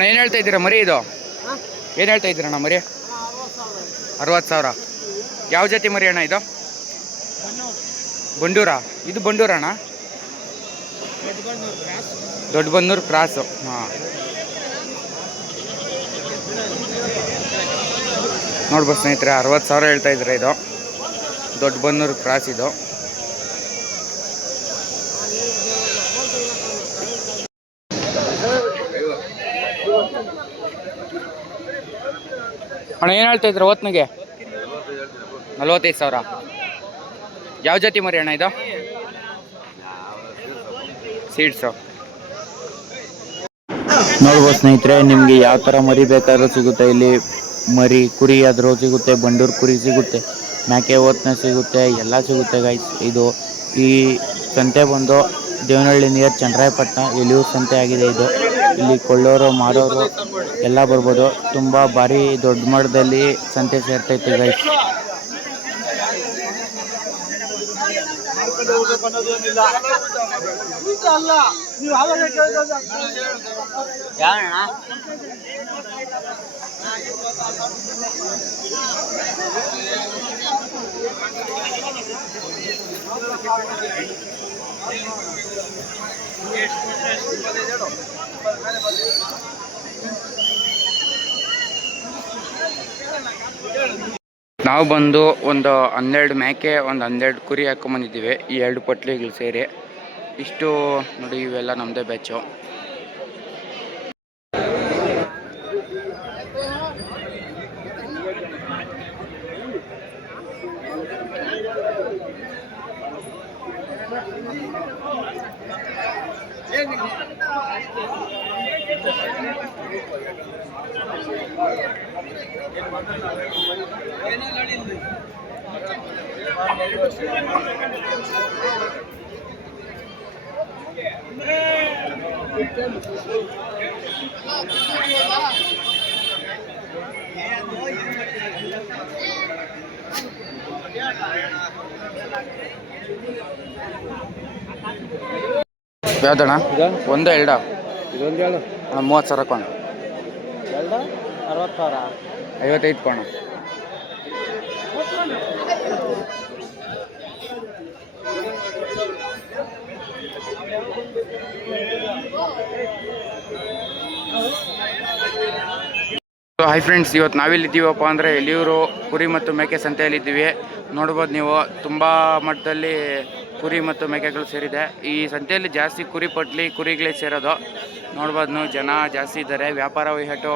ಅಣ್ಣ ಏನು ಹೇಳ್ತಾ ಇದ್ದೀರಾ ಮರಿ ಇದು? ಏನು ಹೇಳ್ತಾ ಇದ್ದೀರಣ್ಣ ಮರಿ? 60,000. ಯಾವ ಜಾತಿ ಮರಿ ಅಣ್ಣ ಇದು? ಬಂಡೂರಾ? ಇದು ಬಂಡೂರ ಅಣ್ಣ? ದೊಡ್ಡ ಬನ್ನೂರು ಕ್ರಾಸು. ಹಾಂ, ನೋಡ್ಬೋದು ಸ್ನೇಹಿತರೆ, 60,000 ಹೇಳ್ತಾ ಇದ್ರೆ ಇದು ದೊಡ್ಡ ಬನ್ನೂರು ಕ್ರಾಸ್ ಇದು. ಅಣ್ಣ ಏನು ಹೇಳ್ತಾ ಇದ್ರೆ ಓತ್ನಿಗೆ? 45,000. ಯಾವ ಜಾತಿ ಮರಿ ಅಣ್ಣ ಇದು? ಸೀಡ್ಸು. ನೋಡ್ಬೋದು ಸ್ನೇಹಿತರೆ, ನಿಮಗೆ ಯಾವ ಥರ ಮರಿ ಬೇಕಾದ್ರೂ ಸಿಗುತ್ತೆ ಇಲ್ಲಿ. ಮರಿ ಕುರಿ ಆದರೂ ಸಿಗುತ್ತೆ, ಬಂಡೂರು ಕುರಿ ಸಿಗುತ್ತೆ, ಮೇಕೆ ಓತ್ನ ಸಿಗುತ್ತೆ, ಎಲ್ಲ ಸಿಗುತ್ತೆ ಗೈಸ್. ಇದು ಈ ಸಂತೆ ಬಂದು ದೇವನಹಳ್ಳಿ ನಿಯರ್ ಚನ್ನರಾಯಪಟ್ಟಣ ಎಲಿಯೂರು ಸಂತೆ ಆಗಿದೆ ಇದು. ಇಲ್ಲಿ ಕೊಳ್ಳೋರು ಮಾರೋರು ಎಲ್ಲ ಬರ್ಬೋದು. ತುಂಬ ಭಾರಿ ದೊಡ್ಡ ಮಟ್ಟದಲ್ಲಿ ಸಂತೆ ಸೇರ್ತೈತೆ ಗೈಸ್. ನಾವು ಬಂದು ಒಂದು 12 ಮೇಕೆ, ಒಂದು 12 ಕುರಿ ಹಾಕೊಂಬಂದಿದ್ದೀವಿ. ಈ 2 ಪಟ್ಲಿಗಳು ಸೇರಿ ಇಷ್ಟು ನೋಡಿ. ಇವೆಲ್ಲ ನಮ್ಮದೇ ಬ್ಯಾಚು. ಯಾವ್ದಣ್ಣ? ಒಂದು ಎರಡ? ಇದೊಂದು ಹೇಳು. 30,000 ಕೊಂಡು. 60,000. 55 ಕೊಂಡು. ಹಾಯ್ ಫ್ರೆಂಡ್ಸ್, ಇವತ್ತು ನಾವೆಲ್ಲಿದ್ದೀವಪ್ಪ ಅಂದರೆ ಎಲಿಯೂರು ಕುರಿ ಮತ್ತು ಮೇಕೆ ಸಂತೆಯಲ್ಲಿದ್ದೀವಿ. ನೋಡ್ಬೋದು ನೀವು, ತುಂಬ ಮಟ್ಟದಲ್ಲಿ ಕುರಿ ಮತ್ತು ಮೇಕೆಗಳು ಸೇರಿದೆ. ಈ ಸಂತೆಯಲ್ಲಿ ಜಾಸ್ತಿ ಕುರಿ ಪಟ್ಲಿ ಕುರಿಗಳೇ ಸೇರೋದು. ನೋಡ್ಬೋದು ನೀವು, ಜನ ಜಾಸ್ತಿ ಇದ್ದಾರೆ. ವ್ಯಾಪಾರ ವಹಿವಾಟು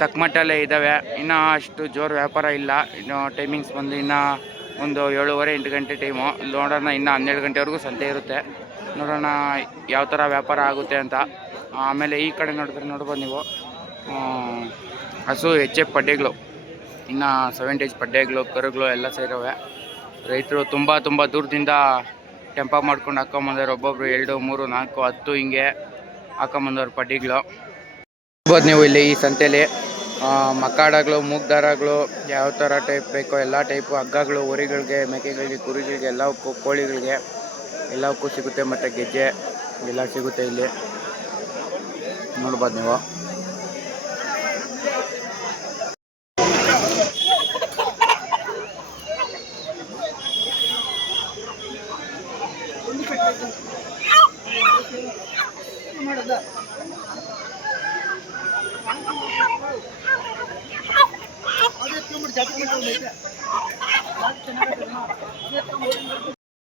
ತಕ್ಕಮಟ್ಟಲ್ಲೇ ಇದ್ದಾವೆ. ಇನ್ನೂ ಅಷ್ಟು ಜೋರು ವ್ಯಾಪಾರ ಇಲ್ಲ. ಇನ್ನು ಟೈಮಿಂಗ್ಸ್ ಬಂದು ಇನ್ನೂ ಒಂದು 7:30-8 ಗಂಟೆ ಟೈಮು. ನೋಡೋಣ, ಇನ್ನೂ 12 ಗಂಟೆವರೆಗೂ ಸಂತೆ ಇರುತ್ತೆ. ನೋಡೋಣ ಯಾವ ಥರ ವ್ಯಾಪಾರ ಆಗುತ್ತೆ ಅಂತ. ಆಮೇಲೆ ಈ ಕಡೆ ನೋಡ್ಬೋದು ನೀವು, ಹಸು HF ಪಡ್ಡೆಗಳು, ಇನ್ನು 70 ಪಡ್ಡೆಗಳು, ಕರುಗಳು ಎಲ್ಲ ಸೇರವೆ. ರೈತರು ತುಂಬ ದೂರದಿಂದ ಟೆಂಪ ಮಾಡ್ಕೊಂಡು ಹಾಕೊಂಬಂದವ್ರು. ಒಬ್ಬೊಬ್ರು 2, 3, 4, 10 ಹಿಂಗೆ ಹಾಕೊಂಬಂದವ್ರು ಪಡ್ಡಿಗಳು. ನೋಡ್ಬೋದು ನೀವು ಇಲ್ಲಿ ಈ ಸಂತೆಯಲ್ಲಿ ಮಕ್ಕಾಡಗಳು, ಮೂಗ್ದಾರಗಳು, ಯಾವ ಥರ ಟೈಪ್ ಬೇಕೋ ಎಲ್ಲ ಟೈಪು ಹಗ್ಗಗಳು, ಹೋರಿಗಳಿಗೆ, ಮೇಕೆಗಳಿಗೆ, ಕುರಿಗಳಿಗೆ, ಎಲ್ಲವಕ್ಕೂ, ಕೋಳಿಗಳಿಗೆ ಎಲ್ಲವಕ್ಕೂ ಸಿಗುತ್ತೆ. ಮತ್ತು ಗೆಜ್ಜೆ ಎಲ್ಲ ಸಿಗುತ್ತೆ ಇಲ್ಲಿ. ನೋಡ್ಬೋದು ನೀವು.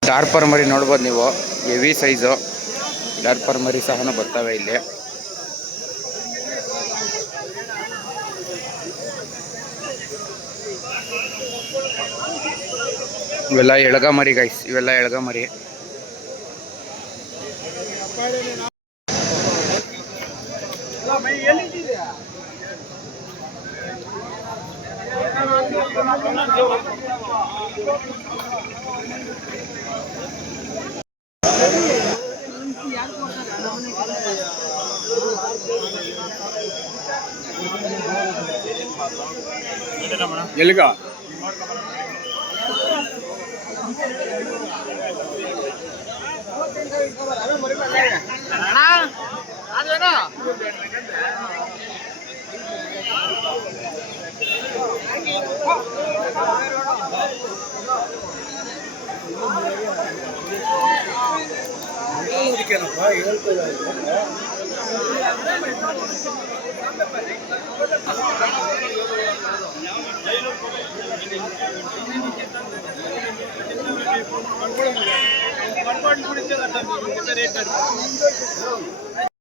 ಡಾರ್ಪರ್ ಮರಿ ನೋಡ್ಬೋದು ನೀವು, ಹೆವಿ ಸೈಜು ಡಾರ್ಪರ್ ಮರಿ ಸಹ ಬರ್ತವೆ ಇಲ್ಲಿ. ಇವೆಲ್ಲ ಎಳಗ ಮರಿ ಗೈಸ್, ಇವೆಲ್ಲ ಎಳಗ ಮರಿ. ಎಲ್ಲಿಗ ರೇಟ್